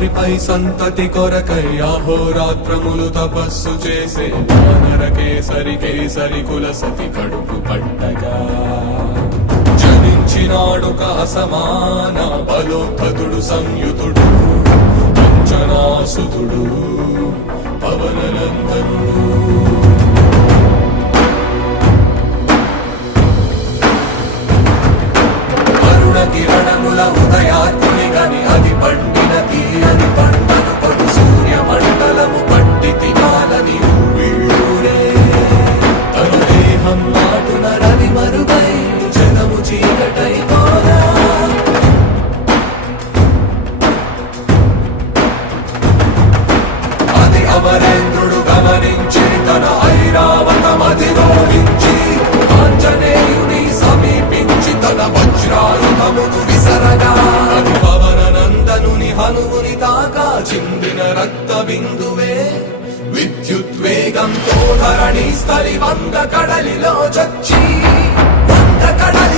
రాత్రిపై సంతతి కొరకై అహోరాత్రములు తపస్సు చేసే వానర కేసరి కేసరి కుల సతి కడుపు పట్టగా జనించినాడొక అసమాన బలోద్ధతుడు సంయుతుడు అంజనాసుతుడు పవననందనుడు. కిరణముల ఉదయాత్ముని గని అది పండిన తీయని పంటను పడు సూర్య మండలము పట్టి తినాలని ఊళ్ళూరే తన దేహం నాటున రవి మరుగై జగము చీకటై పోరా. అది అమరేంద్రుడు గమనించి తన ఐరావతమది రోడించి ఆంజనేయుని సమీపించి తన వజ్రాయుధమును విసరగా అది పవననందనుని హనుముని తాకా చిందిన రక్త బిందువే విద్యుద్వేగంతో ధరణి స్థలి వంద కడలిలో చచ్చి 100 కడలి